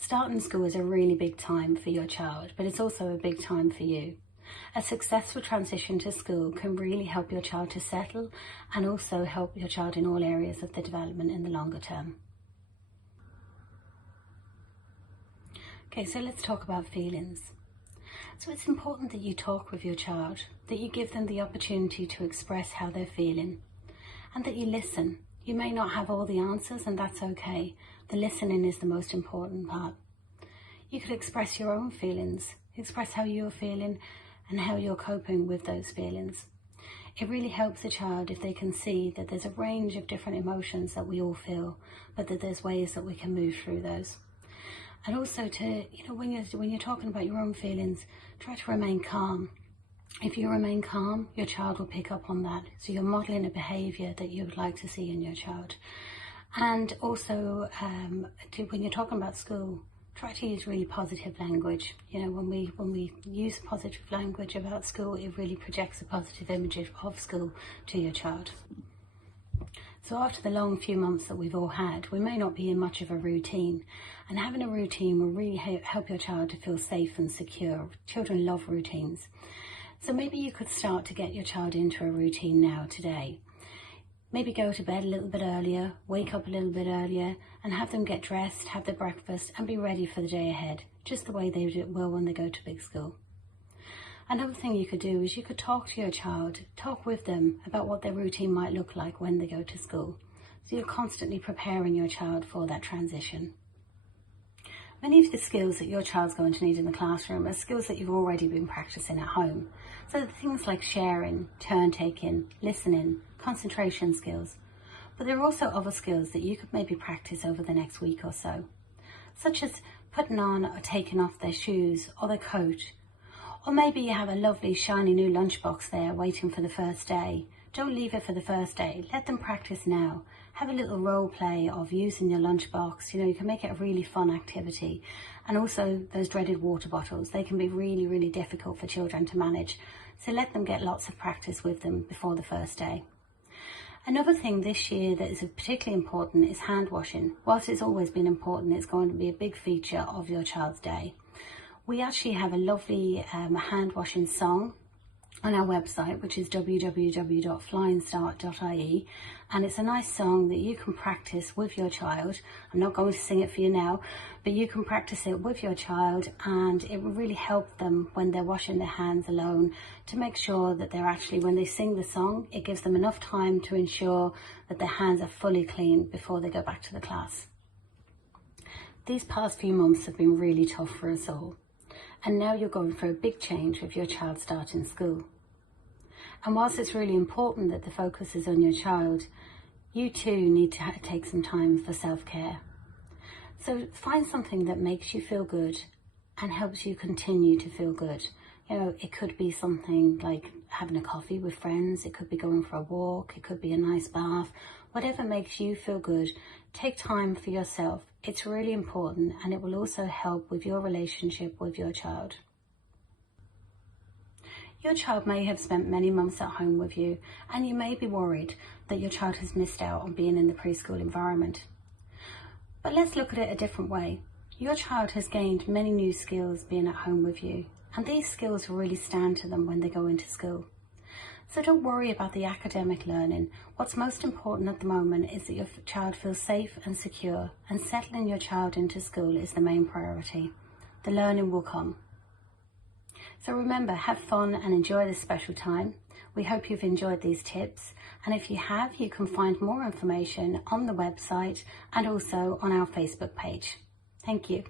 Starting school is a really big time for your child, but it's also a big time for you. A successful transition to school can really help your child to settle and also help your child in all areas of their development in the longer term. Okay, so let's talk about feelings. So it's important that you talk with your child, that you give them the opportunity to express how they're feeling, and that you listen. You may not have all the answers, and that's okay. The listening is the most important part. You could express your own feelings, express how you're feeling and how you're coping with those feelings. It really helps a child if they can see that there's a range of different emotions that we all feel, but that there's ways that we can move through those. And also to, when you're talking about your own feelings, try to remain calm. If you remain calm, your child will pick up on that. So you're modeling a behavior that you would like to see in your child. And also, when you're talking about school, try to use really positive language. When we use positive language about school, it really projects a positive image of school to your child. So after the long few months that we've all had, we may not be in much of a routine, and having a routine will really help your child to feel safe and secure. Children love routines. So maybe you could start to get your child into a routine now today. Maybe go to bed a little bit earlier, wake up a little bit earlier, and have them get dressed, have their breakfast, and be ready for the day ahead, just the way they will when they go to big school. Another thing you could do is you could talk to your child, talk with them about what their routine might look like when they go to school. So you're constantly preparing your child for that transition. Many of the skills that your child's going to need in the classroom are skills that you've already been practicing at home. So things like sharing, turn taking, listening, concentration skills. But there are also other skills that you could maybe practice over the next week or so, such as putting on or taking off their shoes or their coat. Or maybe you have a lovely shiny new lunchbox there waiting for the first day. Don't leave it for the first day. Let them practice now. Have a little role play of using your lunchbox. You can make it a really fun activity. And also those dreaded water bottles. They can be really, really difficult for children to manage. So let them get lots of practice with them before the first day. Another thing this year that is particularly important is hand washing. Whilst it's always been important, it's going to be a big feature of your child's day. We actually have a lovely hand washing song on our website, which is www.flyingstart.ie, and it's a nice song that you can practice with your child. I'm not going to sing it for you now, but you can practice it with your child, and it will really help them when they're washing their hands alone to make sure that they're actually, when they sing the song, it gives them enough time to ensure that their hands are fully clean before they go back to the class. These past few months have been really tough for us all. And now you're going for a big change with your child starting school. And whilst it's really important that the focus is on your child, you too need to take some time for self-care. So find something that makes you feel good and helps you continue to feel good. It could be something like having a coffee with friends, it could be going for a walk, it could be a nice bath. Whatever makes you feel good, take time for yourself. It's really important, and it will also help with your relationship with your child. Your child may have spent many months at home with you, and you may be worried that your child has missed out on being in the preschool environment. But let's look at it a different way. Your child has gained many new skills being at home with you, and these skills will really stand to them when they go into school. So don't worry about the academic learning. What's most important at the moment is that your child feels safe and secure, and settling your child into school is the main priority. The learning will come. So remember, have fun and enjoy this special time. We hope you've enjoyed these tips, and if you have, you can find more information on the website and also on our Facebook page. Thank you.